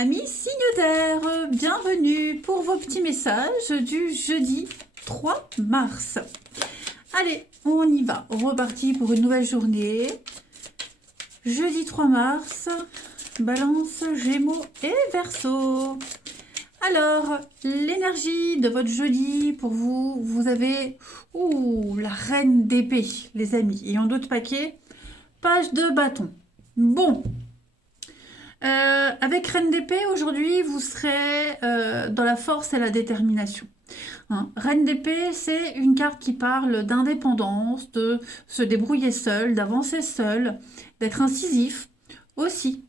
Amis signes d'air, bienvenue pour vos petits messages du jeudi 3 mars. Allez, on y va. On repartit pour une nouvelle journée. Jeudi 3 mars, Balance, Gémeaux et Verseau. Alors, l'énergie de votre jeudi, pour vous, vous avez la reine d'épée, les amis. Et en d'autres paquets, page de bâton. Bon. Avec Reine d'épée, aujourd'hui, vous serez dans la force et la détermination. Hein. Reine d'épée, c'est une carte qui parle d'indépendance, de se débrouiller seul, d'avancer seul, d'être incisif aussi.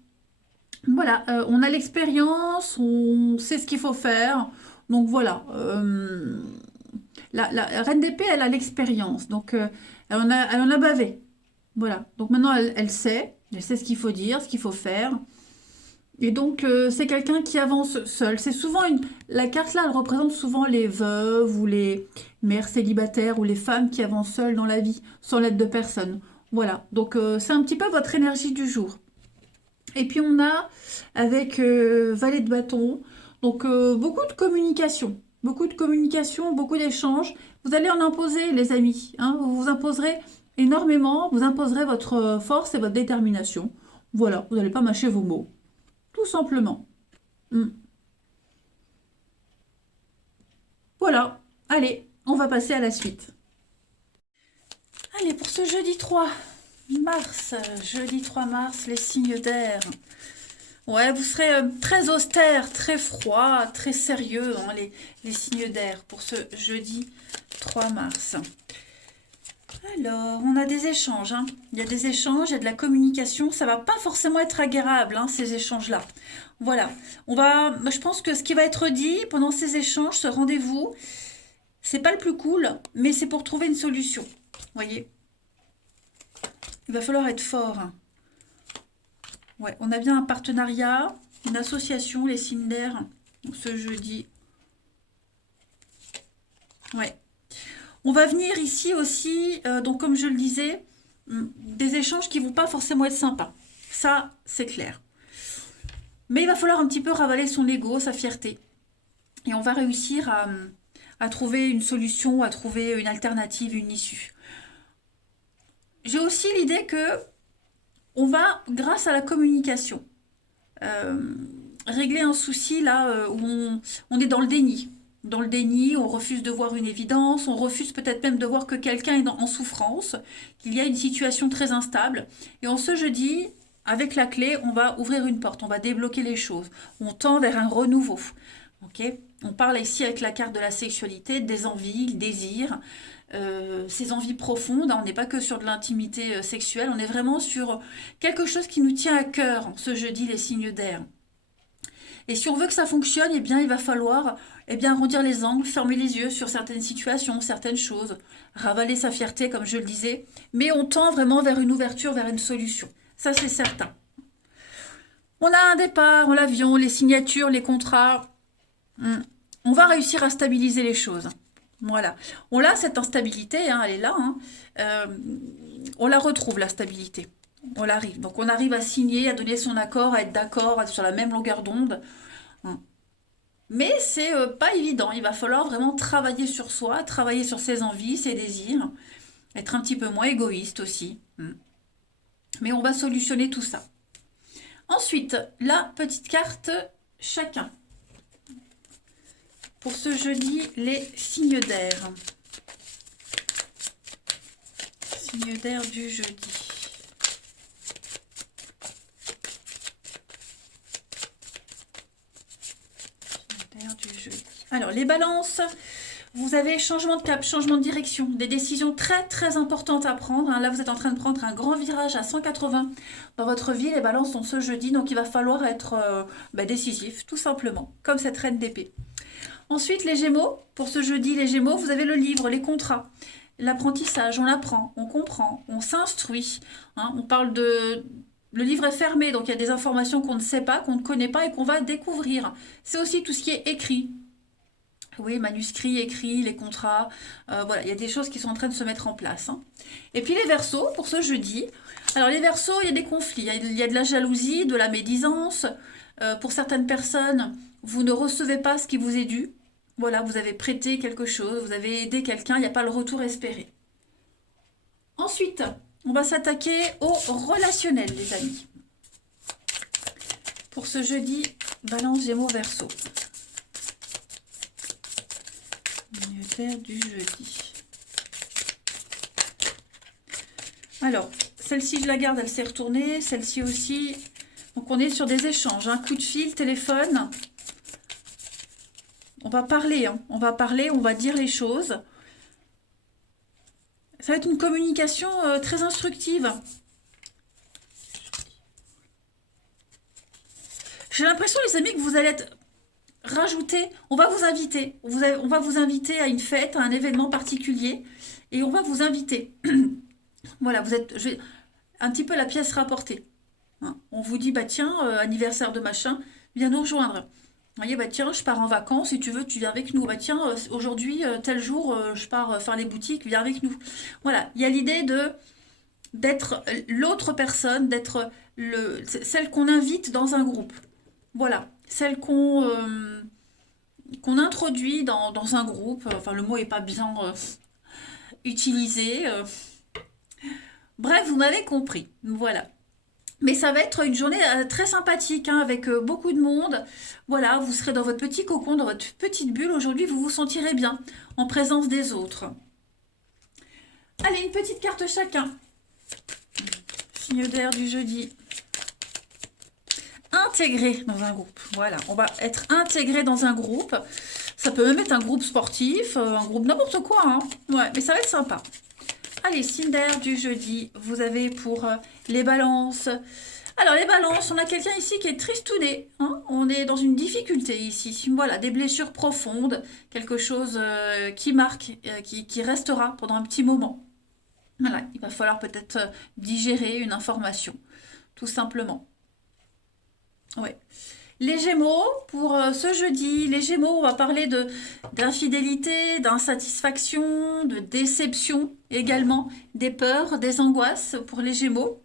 Voilà, on a l'expérience, on sait ce qu'il faut faire. Donc voilà, la Reine d'épée, elle a l'expérience. Donc elle en a bavé. Voilà, donc maintenant elle sait ce qu'il faut dire, ce qu'il faut faire. Et donc, c'est quelqu'un qui avance seul. C'est souvent la carte là, elle représente souvent les veuves ou les mères célibataires ou les femmes qui avancent seules dans la vie, sans l'aide de personne. Voilà, donc c'est un petit peu votre énergie du jour. Et puis on a, avec Valet de bâton, donc beaucoup de communication. Beaucoup d'échanges. Vous allez en imposer, les amis. Hein, vous vous imposerez énormément, vous imposerez votre force et votre détermination. Voilà, vous n'allez pas mâcher vos mots. Tout simplement. Voilà. Allez, on va passer à la suite. Allez, pour ce jeudi 3 mars, les signes d'air. Ouais, vous serez très austère, très froid, très sérieux, hein, les signes d'air, pour ce jeudi 3 mars. Alors, on a des échanges. Hein. Il y a des échanges, il y a de la communication. Ça va pas forcément être agréable, hein, ces échanges-là. Voilà. Je pense que ce qui va être dit pendant ces échanges, ce rendez-vous, c'est pas le plus cool, mais c'est pour trouver une solution. Vous voyez? Il va falloir être fort. Hein. Ouais, on a bien un partenariat, une association, les signes d'air, ce jeudi. Ouais. On va venir ici aussi, donc comme je le disais, des échanges qui vont pas forcément être sympas. Ça, c'est clair. Mais il va falloir un petit peu ravaler son ego, sa fierté. Et on va réussir à trouver une solution, à trouver une alternative, une issue. J'ai aussi l'idée que on va, grâce à la communication, régler un souci là où on est dans le déni. Dans le déni, on refuse de voir une évidence, on refuse peut-être même de voir que quelqu'un est en souffrance, qu'il y a une situation très instable. Et en ce jeudi, avec la clé, on va ouvrir une porte, on va débloquer les choses. On tend vers un renouveau. Okay, on parle ici avec la carte de la sexualité, des envies, le désir, ces envies profondes. On n'est pas que sur de l'intimité sexuelle, on est vraiment sur quelque chose qui nous tient à cœur ce jeudi, les signes d'air. Et si on veut que ça fonctionne, eh bien, il va falloir arrondir les angles, fermer les yeux sur certaines situations, certaines choses, ravaler sa fierté, comme je le disais. Mais on tend vraiment vers une ouverture, vers une solution. Ça, c'est certain. On a un départ, on l'avion, les signatures, les contrats. On va réussir à stabiliser les choses. Voilà. On a cette instabilité, hein, elle est là. Hein. On la retrouve, la stabilité. On l'arrive. Donc on arrive à signer, à donner son accord, à être d'accord, à être sur la même longueur d'onde. Mais c'est pas évident. Il va falloir vraiment travailler sur soi, travailler sur ses envies, ses désirs, être un petit peu moins égoïste aussi. Mais on va solutionner tout ça. Ensuite, la petite carte chacun. Pour ce jeudi, les signes d'air. Signes d'air du jeudi. Alors, les balances, vous avez changement de cap, changement de direction, des décisions très très importantes à prendre. Hein. Là, vous êtes en train de prendre un grand virage à 180 dans votre vie. Les balances sont ce jeudi, donc il va falloir être décisif, tout simplement, comme cette reine d'épée. Ensuite, les Gémeaux, pour ce jeudi, les Gémeaux, vous avez le livre, les contrats, l'apprentissage, on apprend, on comprend, on s'instruit. Hein. On parle de... Le livre est fermé, donc il y a des informations qu'on ne sait pas, qu'on ne connaît pas et qu'on va découvrir. C'est aussi tout ce qui est écrit. Oui, manuscrits, écrits, les contrats, voilà, il y a des choses qui sont en train de se mettre en place. Hein. Et puis les Verseaux, pour ce jeudi. Alors les Verseaux, il y a des conflits, il y a de la jalousie, de la médisance, Pour certaines personnes, vous ne recevez pas ce qui vous est dû. Voilà, vous avez prêté quelque chose, vous avez aidé quelqu'un, il n'y a pas le retour espéré. Ensuite, on va s'attaquer au relationnel, les amis. Pour ce jeudi, Balance, Gémeaux, Verseau. Terre du jeudi. Alors, celle-ci, je la garde, elle s'est retournée. Celle-ci aussi. Donc, on est sur des échanges. Un coup de fil, téléphone. On va parler, hein. On va parler, on va dire les choses. Ça va être une communication très instructive. J'ai l'impression, les amis, que vous allez être rajouté. On va vous inviter. On va vous inviter à une fête, à un événement particulier. Et on va vous inviter. Voilà, vous êtes un petit peu la pièce rapportée. Hein. On vous dit, bah tiens, anniversaire de machin, viens nous rejoindre. Vous voyez, bah tiens, je pars en vacances, si tu veux, tu viens avec nous. Bah tiens, aujourd'hui, tel jour, je pars faire les boutiques, viens avec nous. Voilà, il y a l'idée d'être l'autre personne, d'être celle qu'on invite dans un groupe. Voilà, celle qu'on introduit dans un groupe. Enfin, le mot est pas bien utilisé. Bref, vous m'avez compris. Voilà. Mais ça va être une journée très sympathique, hein, avec beaucoup de monde. Voilà, vous serez dans votre petit cocon, dans votre petite bulle. Aujourd'hui, vous vous sentirez bien en présence des autres. Allez, une petite carte chacun. Signe d'air du jeudi. Intégré dans un groupe. Voilà, on va être intégré dans un groupe. Ça peut même être un groupe sportif, un groupe n'importe quoi, hein. Ouais, mais ça va être sympa. Allez, signe d'air du jeudi, vous avez pour les balances. Alors, les balances, on a quelqu'un ici qui est tristouné, hein. On est dans une difficulté ici. Voilà, des blessures profondes, quelque chose qui marque, qui restera pendant un petit moment. Voilà, il va falloir peut-être digérer une information, tout simplement. Ouais. Les Gémeaux, pour ce jeudi, les Gémeaux, on va parler d'infidélité, d'insatisfaction, de déception également, des peurs, des angoisses pour les Gémeaux.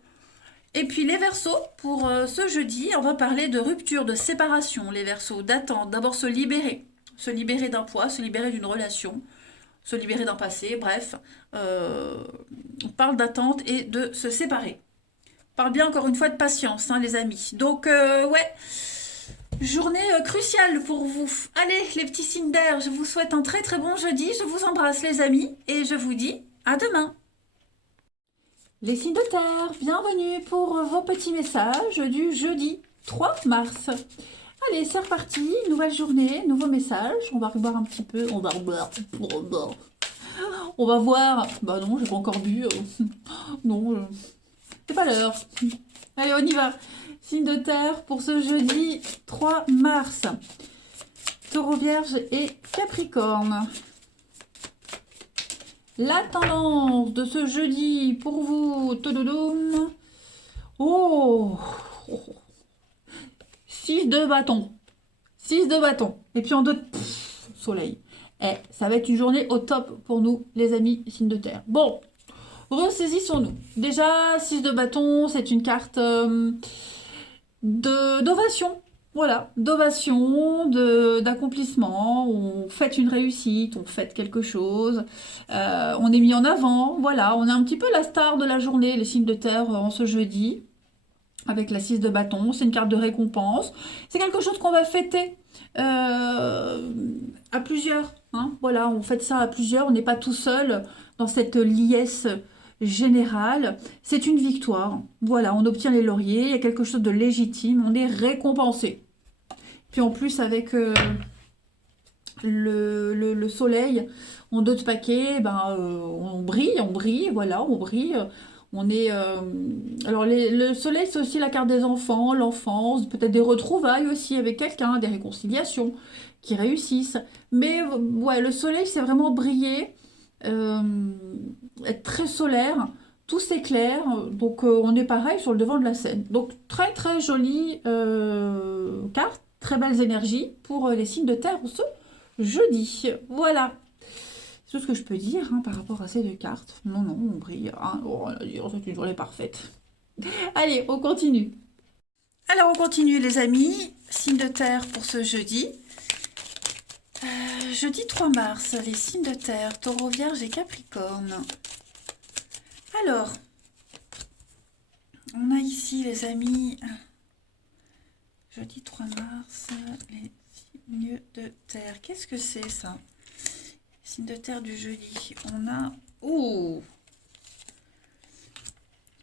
Et puis les Verseaux, pour ce jeudi, on va parler de rupture, de séparation, les Verseaux, d'attente, d'abord se libérer d'un poids, se libérer d'une relation, se libérer d'un passé, bref. On parle d'attente et de se séparer. On parle bien encore une fois de patience, hein, les amis. Donc, ouais. Journée cruciale pour vous. Allez, les petits signes d'air, je vous souhaite un très très bon jeudi. Je vous embrasse les amis et je vous dis à demain. Les signes de terre, bienvenue pour vos petits messages du jeudi 3 mars. Allez, c'est reparti, nouvelle journée, nouveau message. On va revoir un petit peu, on va voir. Bah non, j'ai pas encore bu. Non, c'est pas l'heure. Allez, on y va. Signe de terre pour ce jeudi 3 mars. Taureau, Vierge et Capricorne. La tendance de ce jeudi pour vous, Tododoum. Oh, 6 de bâton. 6 de bâton. Et puis en deux, soleil. Ça va être une journée au top pour nous, les amis, signe de terre. Bon, ressaisissons-nous. Déjà, 6 de bâton, c'est une carte d'ovation. Voilà, d'ovation, d'accomplissement. On fête une réussite, on fête quelque chose. On est mis en avant. Voilà, on est un petit peu la star de la journée, les signes de terre en ce jeudi. Avec la 6 de bâton, c'est une carte de récompense. C'est quelque chose qu'on va fêter à plusieurs. Hein. Voilà, on fête ça à plusieurs. On n'est pas tout seul dans cette liesse générale. C'est une victoire. Voilà, on obtient les lauriers. Il y a quelque chose de légitime. On est récompensé. Puis en plus, avec le soleil en deux de paquet, ben, on brille, voilà, on brille. On est, alors le soleil, c'est aussi la carte des enfants, l'enfance, peut-être des retrouvailles aussi avec quelqu'un, des réconciliations qui réussissent. Mais ouais, le soleil, c'est vraiment briller, euh, être très solaire, tout s'éclaire. Donc on est pareil sur le devant de la scène. Donc très très jolie carte, très belles énergies pour les signes de terre ce jeudi. Voilà. C'est tout ce que je peux dire hein, par rapport à ces deux cartes. Non, non, on brille. Hein. Oh, c'est une journée parfaite. Allez, on continue. Alors, on continue, les amis. Signe de terre pour ce jeudi. Jeudi 3 mars, les signes de terre, Taureau, Vierge et Capricorne. Alors, on a ici, les amis, jeudi 3 mars, les signes de terre. Qu'est-ce que c'est, ça? Signe de terre du jeudi. On a... Oh!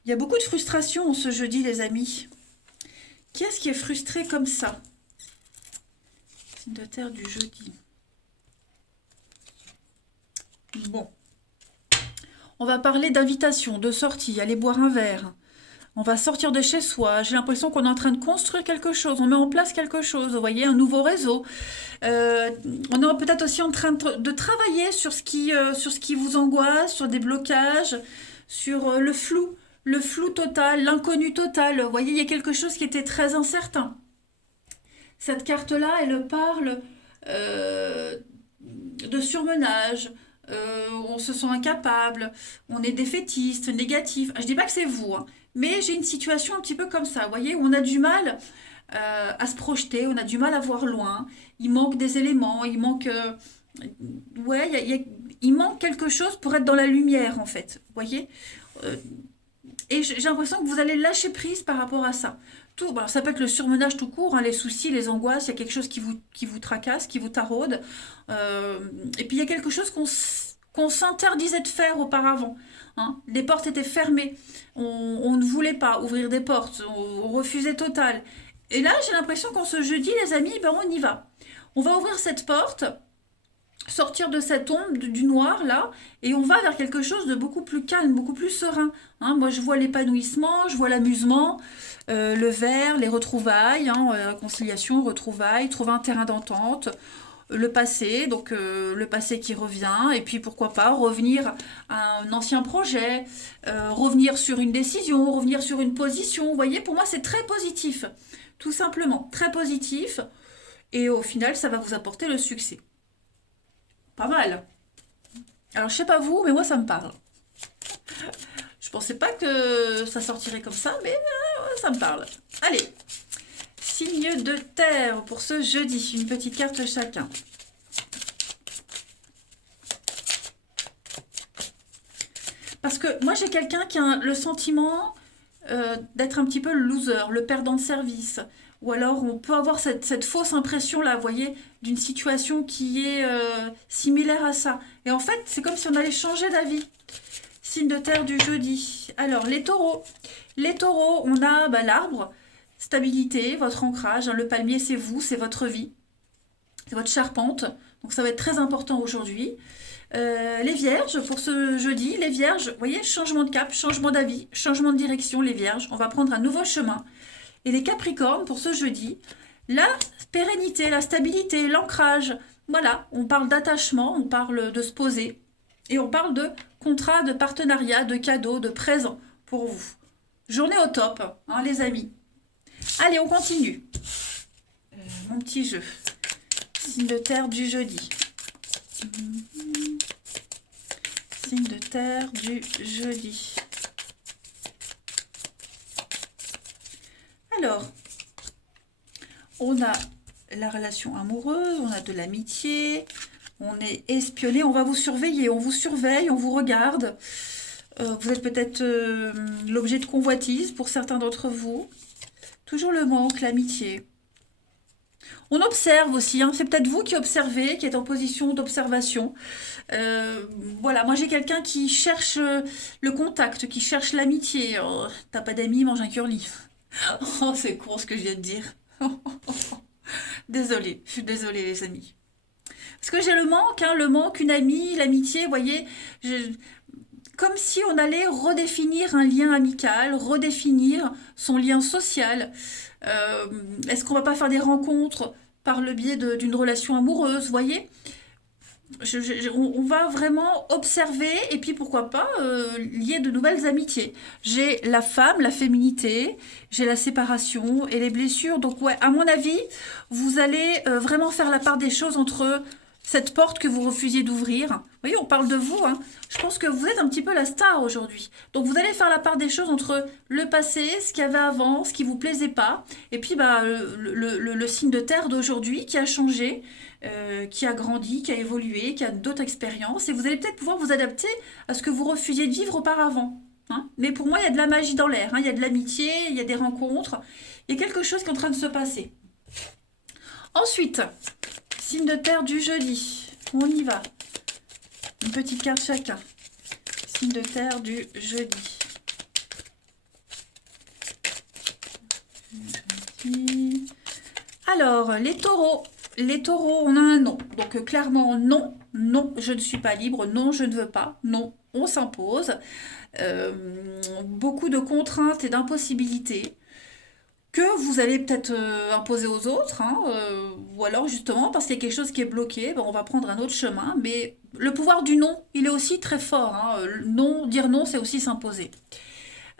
Il y a beaucoup de frustration ce jeudi, les amis. Qui est-ce qui est frustré comme ça? Signe de terre du jeudi. Bon. On va parler d'invitation, de sortie, aller boire un verre. On va sortir de chez soi. J'ai l'impression qu'on est en train de construire quelque chose. On met en place quelque chose. Vous voyez, un nouveau réseau. On est peut-être aussi en train de travailler sur ce qui vous angoisse, sur des blocages, sur le flou total, l'inconnu total. Vous voyez, il y a quelque chose qui était très incertain. Cette carte-là, elle parle de surmenage. On se sent incapable, on est défaitiste, négatif. Je dis pas que c'est vous, hein, mais j'ai une situation un petit peu comme ça, vous voyez, où on a du mal à se projeter, on a du mal à voir loin, il manque des éléments, il manque... ouais, il manque quelque chose pour être dans la lumière, en fait, vous voyez. Et j'ai l'impression que vous allez lâcher prise par rapport à ça. Tout, bon, ça peut être le surmenage tout court, hein, les soucis, les angoisses, il y a quelque chose qui vous tracasse, qui vous taraude. Et puis il y a quelque chose qu'on s'interdisait de faire auparavant. Hein. Les portes étaient fermées, on ne voulait pas ouvrir des portes, on refusait total. Et là, j'ai l'impression qu'en ce jeudi, les amis, ben, on y va. On va ouvrir cette porte, sortir de cette ombre, du noir là, et on va vers quelque chose de beaucoup plus calme, beaucoup plus serein. Hein, moi je vois l'épanouissement, je vois l'amusement, le verre, les retrouvailles, hein, réconciliation, retrouvailles, trouver un terrain d'entente, le passé, donc le passé qui revient, et puis pourquoi pas revenir à un ancien projet, revenir sur une décision, revenir sur une position. Vous voyez, pour moi c'est très positif, tout simplement, très positif, et au final ça va vous apporter le succès. Pas mal. Alors, je sais pas vous, mais moi, ça me parle. Je pensais pas que ça sortirait comme ça, mais ça me parle. Allez, signe de terre pour ce jeudi. Une petite carte chacun. Parce que moi, j'ai quelqu'un qui a le sentiment d'être un petit peu le loser, le perdant de service. Ou alors, on peut avoir cette fausse impression-là, vous voyez, d'une situation qui est similaire à ça. Et en fait, c'est comme si on allait changer d'avis. Signe de terre du jeudi. Alors, les taureaux. Les taureaux, on a l'arbre, stabilité, votre ancrage. Hein, le palmier, c'est vous, c'est votre vie. C'est votre charpente. Donc, ça va être très important aujourd'hui. Les vierges, pour ce jeudi, les vierges, vous voyez, changement de cap, changement d'avis, changement de direction, les vierges. On va prendre un nouveau chemin. Et les capricornes, pour ce jeudi, la pérennité, la stabilité, l'ancrage. Voilà, on parle d'attachement, on parle de se poser. Et on parle de contrat, de partenariat, de cadeaux, de présents pour vous. Journée au top, hein, les amis. Allez, on continue. Mon petit jeu. Signe de terre du jeudi. Signe de terre du jeudi. Alors, on a la relation amoureuse, on a de l'amitié, on est espionné, on va vous surveiller, on vous surveille, on vous regarde. Vous êtes peut-être l'objet de convoitise pour certains d'entre vous. Toujours le manque, l'amitié. On observe aussi, hein, c'est peut-être vous qui observez, qui êtes en position d'observation. Voilà, moi j'ai quelqu'un qui cherche le contact, qui cherche l'amitié. Oh, t'as pas d'amis, mange un curly. Oh, c'est con ce que je viens de dire. Désolée, je suis désolée les amis. Parce que j'ai le manque, une amie, l'amitié, vous voyez, comme si on allait redéfinir un lien amical, redéfinir son lien social. Est-ce qu'on va pas faire des rencontres par le biais d'une relation amoureuse, vous voyez? On va vraiment observer et puis pourquoi pas lier de nouvelles amitiés. J'ai la femme, la féminité, j'ai la séparation et les blessures. Donc ouais, à mon avis, vous allez vraiment faire la part des choses entre cette porte que vous refusiez d'ouvrir. Vous voyez, on parle de vous, hein. Je pense que vous êtes un petit peu la star aujourd'hui. Donc vous allez faire la part des choses entre le passé, ce qu'il y avait avant, ce qui vous plaisait pas, et puis bah, le signe de terre d'aujourd'hui qui a changé, qui a grandi, qui a évolué, qui a d'autres expériences, et vous allez peut-être pouvoir vous adapter à ce que vous refusiez de vivre auparavant. Hein. Mais pour moi, il y a de la magie dans l'air, hein. Il y a de l'amitié, il y a des rencontres, il y a quelque chose qui est en train de se passer. Ensuite, signe de terre du jeudi. On y va. Une petite carte chacun. Signe de terre du jeudi. Alors, les taureaux. Les taureaux, on a un non. Donc, clairement, non. Non, je ne suis pas libre. Non, je ne veux pas. Non, on s'impose. Beaucoup de contraintes et d'impossibilités que vous allez peut-être imposer aux autres, hein, ou alors justement parce qu'il y a quelque chose qui est bloqué, ben, on va prendre un autre chemin. Mais le pouvoir du non, il est aussi très fort. Hein. Non, dire non, c'est aussi s'imposer.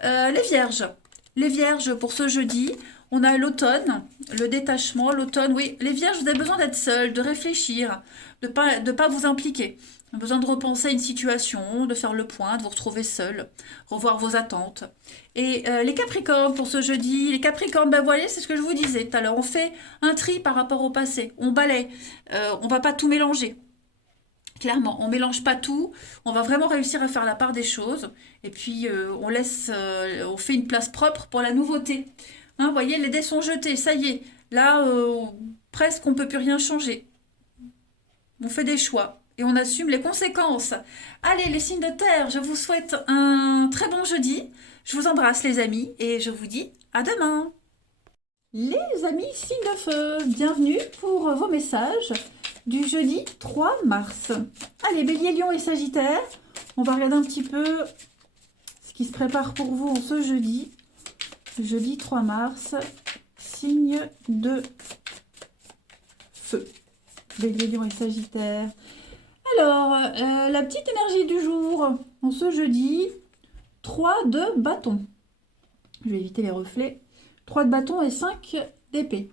Les vierges. Les vierges, pour ce jeudi, on a l'automne, le détachement, l'automne. Oui, les vierges, vous avez besoin d'être seuls, de réfléchir, de pas vous impliquer. Vous avez besoin de repenser à une situation, de faire le point, de vous retrouver seul, revoir vos attentes. Et les capricornes, pour ce jeudi, les capricornes, ben voilà, c'est ce que je vous disais tout à l'heure. On fait un tri par rapport au passé, on balaie, on va pas tout mélanger. Clairement, on mélange pas tout, on va vraiment réussir à faire la part des choses, et puis on fait une place propre pour la nouveauté. Hein, vous voyez, les dés sont jetés, ça y est, là, presque on peut plus rien changer. On fait des choix, et on assume les conséquences. Allez, les signes de terre, je vous souhaite un très bon jeudi, je vous embrasse les amis, et je vous dis à demain. Les amis signes de feu, bienvenue pour vos messages du jeudi 3 mars. Allez, Bélier, Lion et Sagittaire, on va regarder un petit peu ce qui se prépare pour vous en ce jeudi. Jeudi 3 mars, signe de feu. Bélier, Lion et Sagittaire. Alors, la petite énergie du jour en ce jeudi, 3 de bâton. Je vais éviter les reflets. 3 de bâton et 5 d'épée.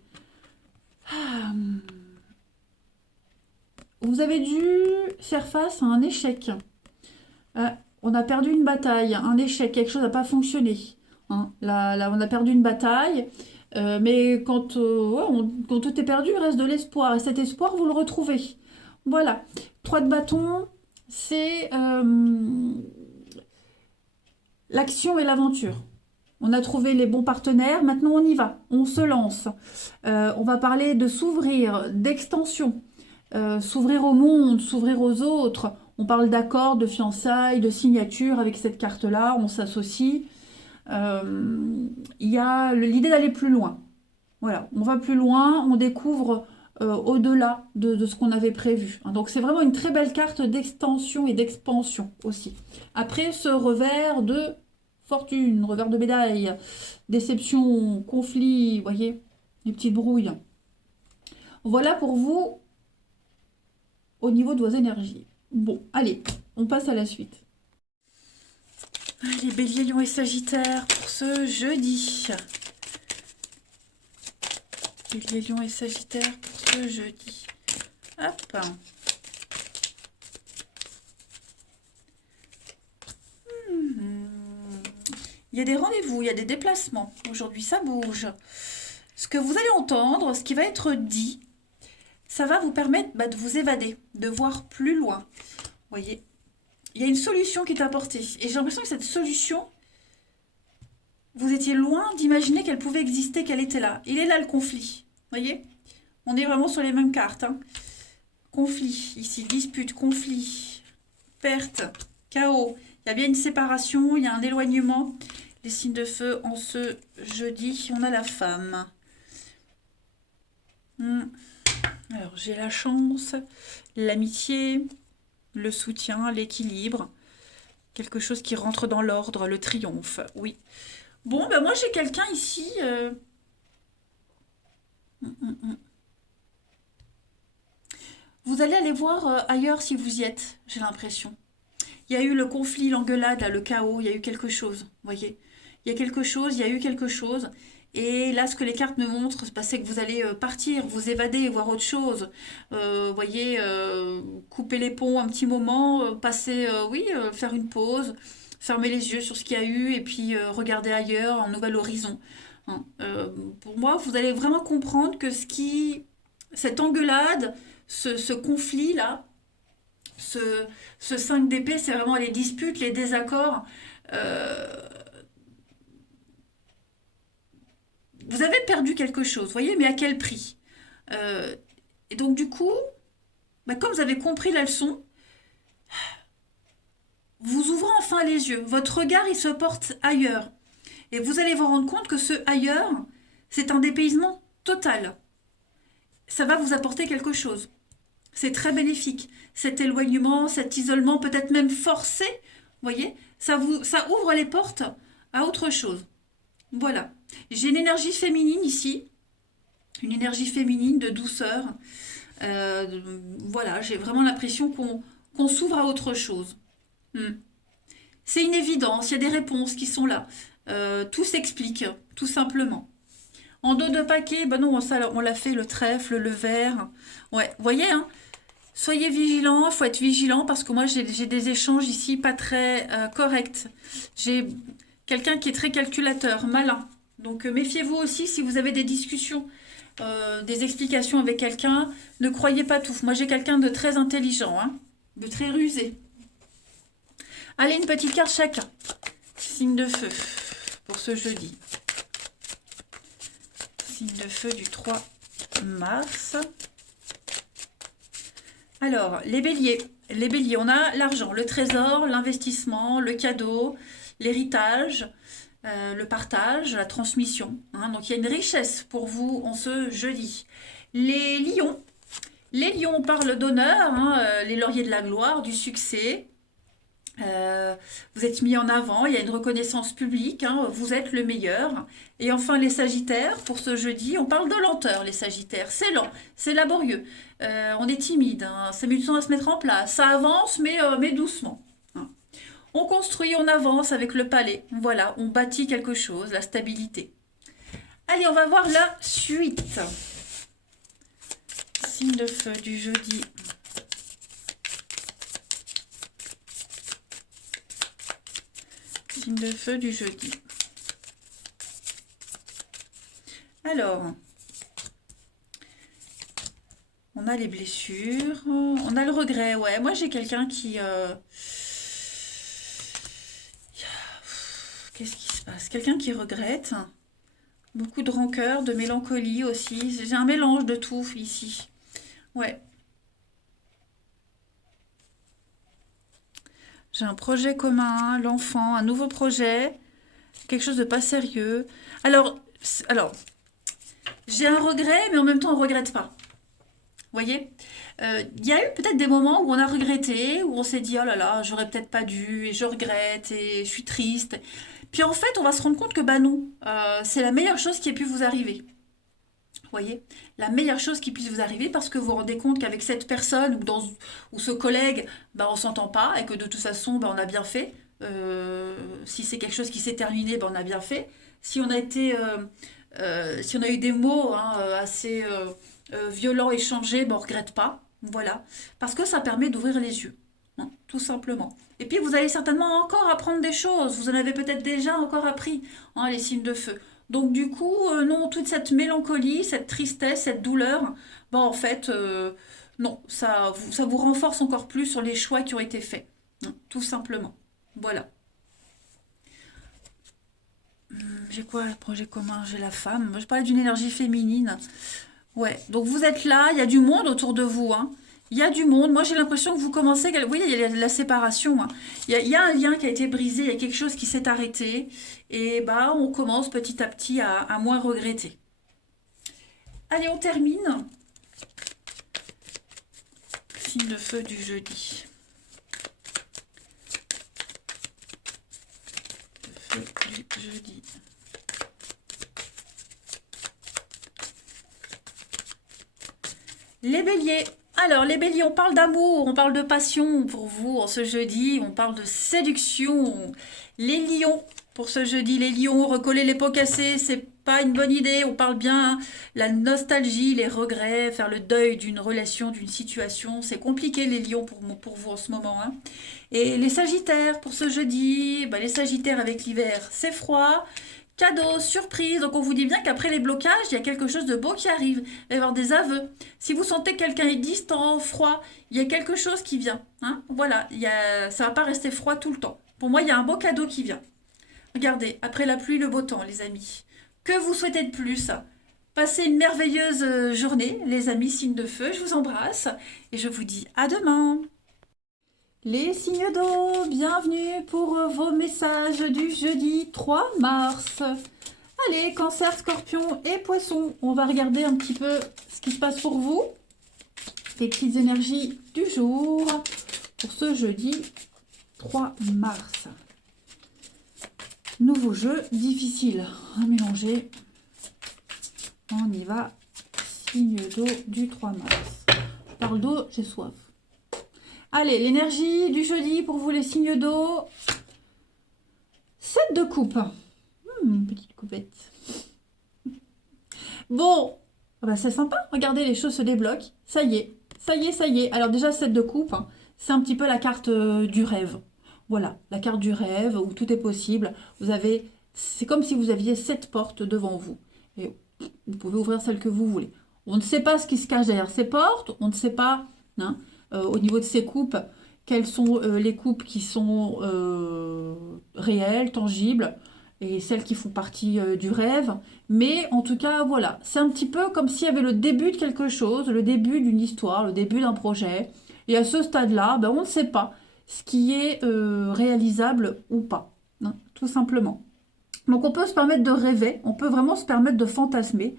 Vous avez dû faire face à un échec. On a perdu une bataille, un échec, quelque chose n'a pas fonctionné. Hein. Là, on a perdu une bataille, mais quand tout est perdu, il reste de l'espoir. Et cet espoir, vous le retrouvez. Voilà. 3 de bâton, c'est l'action et l'aventure. On a trouvé les bons partenaires, maintenant on y va, on se lance. On va parler de s'ouvrir, d'extension, s'ouvrir au monde, s'ouvrir aux autres. On parle d'accord, de fiançailles, de signature avec cette carte-là, on s'associe. Il y a l'idée d'aller plus loin. Voilà, on va plus loin, on découvre au-delà de ce qu'on avait prévu. Donc c'est vraiment une très belle carte d'extension et d'expansion aussi. Après ce revers de fortune, revers de médaille, déception, conflit, vous voyez, les petites brouilles. Voilà pour vous au niveau de vos énergies. Bon, allez, on passe à la suite. Allez, Bélier, Lion et Sagittaire pour ce jeudi. Bélier, Lion et Sagittaire pour ce jeudi. Hop. Il y a des rendez-vous, il y a des déplacements. Aujourd'hui, ça bouge. Ce que vous allez entendre, ce qui va être dit, ça va vous permettre de vous évader, de voir plus loin. Vous voyez, il y a une solution qui est apportée. Et j'ai l'impression que cette solution, vous étiez loin d'imaginer qu'elle pouvait exister, qu'elle était là. Il est là le conflit. Vous voyez, on est vraiment sur les mêmes cartes. Hein. Conflit, ici, dispute, conflit, perte, chaos. Il y a bien une séparation, il y a un éloignement. Les signes de feu en ce jeudi, on a la femme. Alors, j'ai la chance, l'amitié, le soutien, l'équilibre. Quelque chose qui rentre dans l'ordre, le triomphe, oui. Bon, ben moi j'ai quelqu'un ici. Vous allez aller voir ailleurs si vous y êtes, j'ai l'impression. Il y a eu le conflit, l'engueulade, là, le chaos, il y a eu quelque chose, vous voyez. Il y a quelque chose, il y a eu quelque chose. Et là, ce que les cartes me montrent, c'est que vous allez partir, vous évader, voir autre chose. Voyez, couper les ponts un petit moment, passer, oui, faire une pause, fermer les yeux sur ce qu'il y a eu et puis regarder ailleurs, un nouvel horizon. Hein. Pour moi, vous allez vraiment comprendre que cette engueulade, ce conflit-là, ce, ce 5 d'épée, c'est vraiment les disputes, les désaccords. Euh, vous avez perdu quelque chose, vous voyez, mais à quel prix? Euh, et donc du coup, bah, comme vous avez compris la leçon, vous ouvrez enfin les yeux. Votre regard, il se porte ailleurs. Et vous allez vous rendre compte que ce ailleurs, c'est un dépaysement total. Ça va vous apporter quelque chose. C'est très bénéfique. Cet éloignement, cet isolement, peut-être même forcé, vous voyez, ça ouvre les portes à autre chose. Voilà. J'ai une énergie féminine ici, une énergie féminine de douceur. Voilà, j'ai vraiment l'impression qu'on s'ouvre à autre chose. Hmm. C'est une évidence, il y a des réponses qui sont là. Tout s'explique, tout simplement. En dos de paquet, ben non, ça, on l'a fait, le trèfle, le verre. Ouais, vous voyez, hein, soyez vigilants, il faut être vigilant parce que moi j'ai des échanges ici pas très corrects. J'ai quelqu'un qui est très calculateur, malin. Donc méfiez-vous aussi si vous avez des discussions, des explications avec quelqu'un. Ne croyez pas tout. Moi j'ai quelqu'un de très intelligent, hein, de très rusé. Allez, une petite carte chacun. Signe de feu pour ce jeudi. Signe de feu du 3 mars. Alors, les béliers. Les béliers, on a l'argent, le trésor, l'investissement, le cadeau, l'héritage, le partage, la transmission. Hein. Donc, il y a une richesse pour vous en ce jeudi. Les lions. Les lions parlent d'honneur, hein, les lauriers de la gloire, du succès. Vous êtes mis en avant, il y a une reconnaissance publique, hein, vous êtes le meilleur. Et enfin les sagittaires, pour ce jeudi, on parle de lenteur les sagittaires, c'est lent, c'est laborieux, on est timide, hein, ça met du temps à se mettre en place, ça avance mais doucement. Hein. On construit, on avance avec le palais, voilà, on bâtit quelque chose, la stabilité. Allez, on va voir la suite. Signe de feu du jeudi. Signe de feu du jeudi. Alors, on a les blessures, on a le regret. Ouais, moi j'ai quelqu'un qui... Qu'est-ce qui se passe? Quelqu'un qui regrette. Beaucoup de rancœur, de mélancolie aussi. J'ai un mélange de tout ici. Ouais. J'ai un projet commun, l'enfant, un nouveau projet, quelque chose de pas sérieux. Alors, j'ai un regret, mais en même temps, on ne regrette pas. Vous voyez? Il y a eu peut-être des moments où on a regretté, où on s'est dit, oh là là, j'aurais peut-être pas dû, et je regrette, et je suis triste. Puis en fait, on va se rendre compte que, bah non, c'est la meilleure chose qui ait pu vous arriver. Vous voyez, la meilleure chose qui puisse vous arriver parce que vous vous rendez compte qu'avec cette personne ou ce collègue, bah, on s'entend pas et que de toute façon, bah, on a bien fait. Si c'est quelque chose qui s'est terminé, bah, on a bien fait. Si on a été, si on a eu des mots hein, assez violents échangés, bah, on regrette pas. Voilà, parce que ça permet d'ouvrir les yeux, hein, tout simplement. Et puis vous allez certainement encore apprendre des choses. Vous en avez peut-être déjà encore appris, hein, les signes de feu. Donc du coup, non, toute cette mélancolie, cette tristesse, cette douleur, bah en fait, non, ça vous renforce encore plus sur les choix qui ont été faits, hein, tout simplement. Voilà. J'ai quoi, le projet commun? J'ai la femme. Moi, je parlais d'une énergie féminine. Ouais, donc vous êtes là, il y a du monde autour de vous, hein. Il y a du monde. Moi, j'ai l'impression que vous commencez. Vous voyez, il y a la séparation. Hein. Il y a un lien qui a été brisé, il y a quelque chose qui s'est arrêté. Et bah, on commence petit à petit à moins regretter. Allez, on termine. Signe de feu du jeudi. Le feu du jeudi. Les béliers. Alors, les béliers, on parle d'amour, on parle de passion pour vous en ce jeudi, on parle de séduction. Les lions, pour ce jeudi, les lions, recoller les pots cassés, c'est pas une bonne idée. On parle bien, hein, la nostalgie, les regrets, faire le deuil d'une relation, d'une situation. C'est compliqué les lions pour vous en ce moment, hein. Et les sagittaires pour ce jeudi, bah, les sagittaires avec l'hiver, c'est froid. Cadeau, surprise. Donc on vous dit bien qu'après les blocages, il y a quelque chose de beau qui arrive. Il va y avoir des aveux. Si vous sentez que quelqu'un est distant, froid, il y a quelque chose qui vient, hein. Voilà, ça va pas rester froid tout le temps. Pour moi, il y a un beau cadeau qui vient. Regardez, après la pluie, le beau temps, les amis. Que vous souhaitez de plus? Passez une merveilleuse journée, les amis, signes de feu. Je vous embrasse et je vous dis à demain. Les signes d'eau, bienvenue pour vos messages du jeudi 3 mars. Allez, cancer, scorpion et poisson, on va regarder un petit peu ce qui se passe pour vous. Les petites énergies du jour pour ce jeudi 3 mars. Nouveau jeu, difficile à mélanger. On y va, signe d'eau du 3 mars. Je parle d'eau, j'ai soif. Allez, l'énergie du jeudi pour vous les signes d'eau. 7 de coupe. Petite coupette. Bon, bah c'est sympa. Regardez, les choses se débloquent. Ça y est, ça y est, ça y est. Alors déjà, 7 de coupe, hein, c'est un petit peu la carte du rêve. Voilà, la carte du rêve où tout est possible. Vous avez, c'est comme si vous aviez 7 portes devant vous. Et vous pouvez ouvrir celle que vous voulez. On ne sait pas ce qui se cache derrière ces portes. On ne sait pas, hein, au niveau de ces coupes, quelles sont les coupes qui sont réelles, tangibles, et celles qui font partie du rêve. Mais en tout cas, voilà, c'est un petit peu comme s'il y avait le début de quelque chose, le début d'une histoire, le début d'un projet. Et à ce stade-là, ben, on ne sait pas ce qui est réalisable ou pas, hein, tout simplement. Donc on peut se permettre de rêver, on peut vraiment se permettre de fantasmer,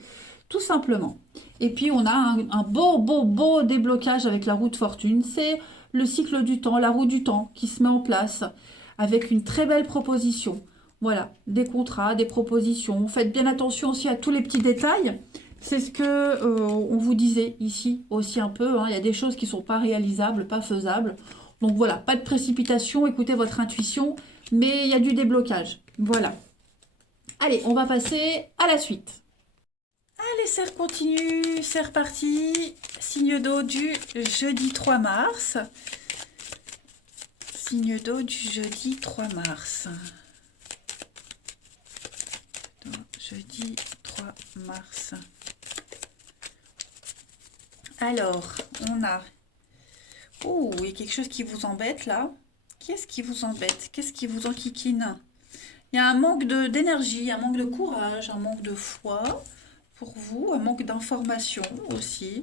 tout simplement. Et puis on a un beau déblocage avec la roue de fortune. C'est le cycle du temps, la roue du temps qui se met en place avec une très belle proposition. Voilà, des contrats, des propositions. Faites bien attention aussi à tous les petits détails. C'est ce que on vous disait ici aussi un peu, hein. Il y a des choses qui ne sont pas réalisables, pas faisables. Donc voilà, pas de précipitation, écoutez votre intuition, mais il y a du déblocage. Voilà. Allez, on va passer à la suite. Allez, c'est recontinue, c'est reparti. Signe d'eau du jeudi 3 mars. Signe d'eau du jeudi 3 mars. Jeudi 3 mars. Alors, on a... Oh, il y a quelque chose qui vous embête là. Qu'est-ce qui vous embête? Qu'est-ce qui vous enquiquine? Il y a un manque d'énergie, un manque de courage, un manque de foi pour vous, un manque d'information aussi.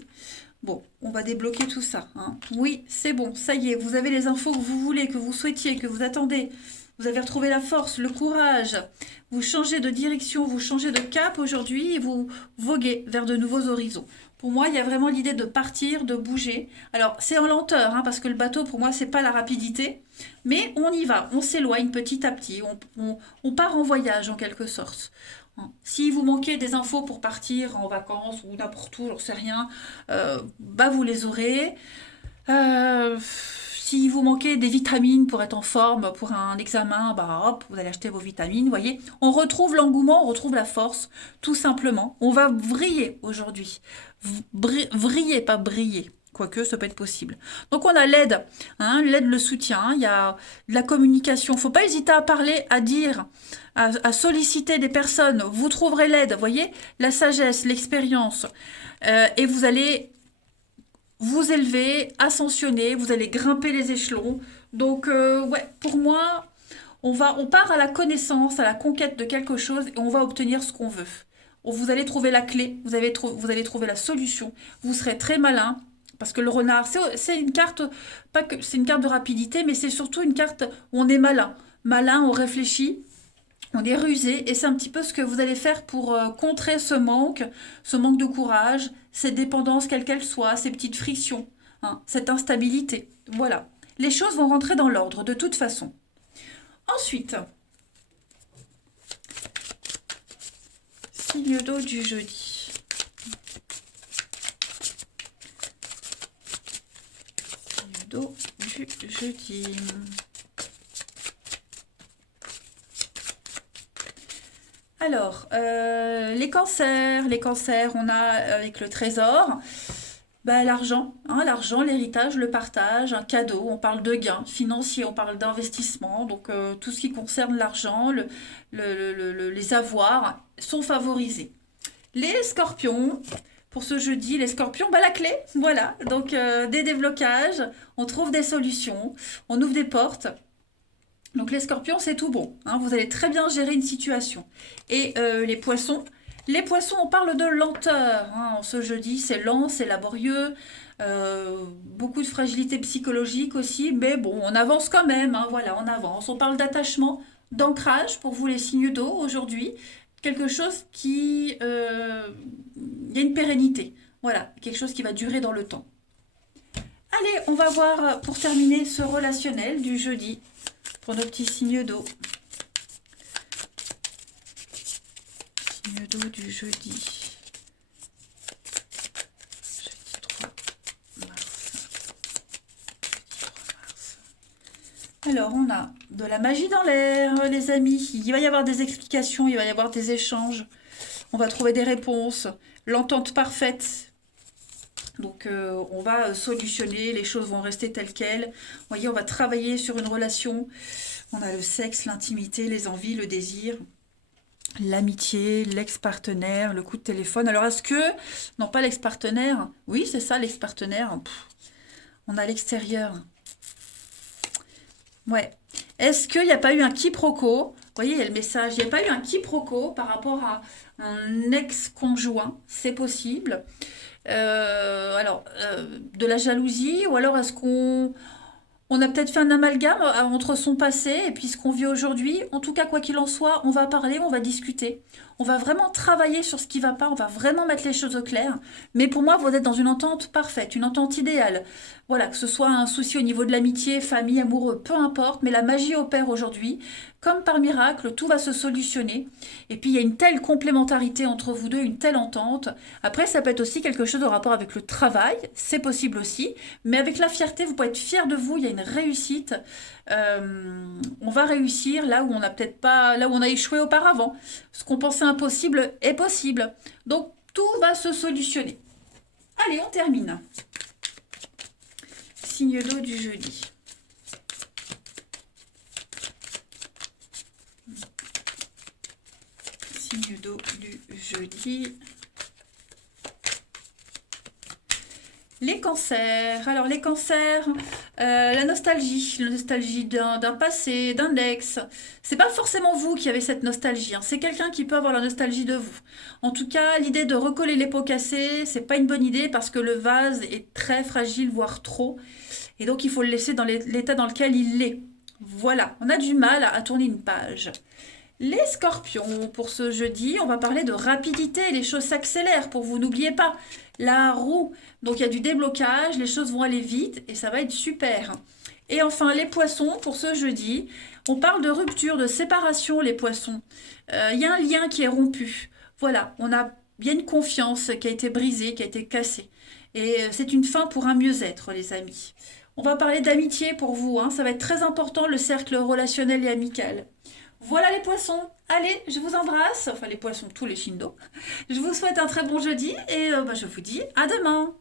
Bon, on va débloquer tout ça, hein. Oui, c'est bon, ça y est, vous avez les infos que vous voulez, que vous souhaitiez, que vous attendez. Vous avez retrouvé la force, le courage. Vous changez de direction, vous changez de cap aujourd'hui et vous voguez vers de nouveaux horizons. Pour moi, il y a vraiment l'idée de partir, de bouger. Alors, c'est en lenteur, hein, parce que le bateau, pour moi, c'est pas la rapidité. Mais on y va, on s'éloigne petit à petit. On part en voyage, en quelque sorte. Si vous manquez des infos pour partir en vacances ou n'importe où, j'en sais rien, bah vous les aurez. Euh, Si vous manquez des vitamines pour être en forme pour un examen, bah hop, vous allez acheter vos vitamines. Vous voyez, on retrouve l'engouement, on retrouve la force, tout simplement. On va vriller aujourd'hui. Vriller, pas briller. Quoique, ça peut être possible. Donc, on a l'aide, hein, l'aide, le soutien. Il y a de la communication. Il ne faut pas hésiter à parler, à dire, à solliciter des personnes. Vous trouverez l'aide, vous voyez, la sagesse, l'expérience. Et vous allez vous élever, ascensionner, vous allez grimper les échelons. Donc, ouais, pour moi, on part à la connaissance, à la conquête de quelque chose et on va obtenir ce qu'on veut. Vous allez trouver la clé, vous allez trouver la solution. Vous serez très malin parce que le renard, c'est une carte, pas que c'est une carte de rapidité, mais c'est surtout une carte où on est malin. Malin, on réfléchit. On est rusé et c'est un petit peu ce que vous allez faire pour contrer ce manque de courage, ces dépendances quelles qu'elles soient, ces petites frictions, hein, cette instabilité. Voilà. Les choses vont rentrer dans l'ordre de toute façon. Ensuite, signe d'eau du jeudi. Signe d'eau du jeudi. Alors, les cancers, on a avec le trésor, bah, l'argent, hein, l'argent, l'héritage, le partage, un cadeau, on parle de gains financiers, on parle d'investissement, donc tout ce qui concerne l'argent, les avoirs sont favorisés. Les scorpions, pour ce jeudi, les scorpions, bah, la clé, voilà, donc des déblocages, on trouve des solutions, on ouvre des portes. Donc les scorpions, c'est tout bon, hein, vous allez très bien gérer une situation. Et les poissons, on parle de lenteur, hein, ce jeudi, c'est lent, c'est laborieux, beaucoup de fragilité psychologique aussi, mais bon, on avance quand même, hein, voilà, on avance. On parle d'attachement, d'ancrage pour vous les signes d'eau aujourd'hui, quelque chose qui... il y a une pérennité, voilà, quelque chose qui va durer dans le temps. Allez, on va voir pour terminer ce relationnel du jeudi pour nos petits signes d'eau. Signe d'eau du jeudi. Jeudi 3 mars. Alors, on a de la magie dans l'air, les amis. Il va y avoir des explications, il va y avoir des échanges. On va trouver des réponses. L'entente parfaite. Donc, on va solutionner, les choses vont rester telles quelles. Vous voyez, on va travailler sur une relation. On a le sexe, l'intimité, les envies, le désir, l'amitié, l'ex-partenaire, le coup de téléphone. Alors, est-ce que... Non, pas l'ex-partenaire. Oui, c'est ça, l'ex-partenaire. On a l'extérieur. Ouais. Est-ce qu'il n'y a pas eu un quiproquo? Vous voyez, il y a le message. Il n'y a pas eu un quiproquo par rapport à un ex-conjoint. C'est possible. De la jalousie, ou alors est-ce qu'on a peut-être fait un amalgame entre son passé et puis ce qu'on vit aujourd'hui. En tout cas, quoi qu'il en soit, on va parler, on va discuter. On va vraiment travailler sur ce qui ne va pas, on va vraiment mettre les choses au clair. Mais pour moi, vous êtes dans une entente parfaite, une entente idéale. Voilà, que ce soit un souci au niveau de l'amitié, famille, amoureux, peu importe, mais la magie opère aujourd'hui. Comme par miracle, tout va se solutionner. Et puis, il y a une telle complémentarité entre vous deux, une telle entente. Après, ça peut être aussi quelque chose en rapport avec le travail, c'est possible aussi. Mais avec la fierté, vous pouvez être fier de vous, il y a une réussite. On va réussir là où on a peut-être pas, là où on a échoué auparavant. Ce qu'on pensait impossible est possible. Donc, tout va se solutionner. Allez, on termine. Signe d'eau du jeudi. Signe d'eau du jeudi. Les cancers. Alors les cancers, la nostalgie d'un passé, d'un ex. C'est pas forcément vous qui avez cette nostalgie, hein. C'est quelqu'un qui peut avoir la nostalgie de vous. En tout cas, l'idée de recoller les pots cassés, c'est pas une bonne idée parce que le vase est très fragile, voire trop. Et donc il faut le laisser dans l'état dans lequel il est. Voilà, on a du mal à tourner une page. Les scorpions, pour ce jeudi, on va parler de rapidité, les choses s'accélèrent pour vous, n'oubliez pas, la roue, donc il y a du déblocage, les choses vont aller vite et ça va être super. Et enfin, les poissons, pour ce jeudi, on parle de rupture, de séparation, les poissons. Il y a un lien qui est rompu, voilà, il y a une confiance qui a été brisée, qui a été cassée. Et c'est une fin pour un mieux-être, les amis. On va parler d'amitié pour vous, hein, ça va être très important, le cercle relationnel et amical. Voilà les poissons. Allez, je vous embrasse. Enfin les poissons, tous les signes d'eau. Je vous souhaite un très bon jeudi et je vous dis à demain.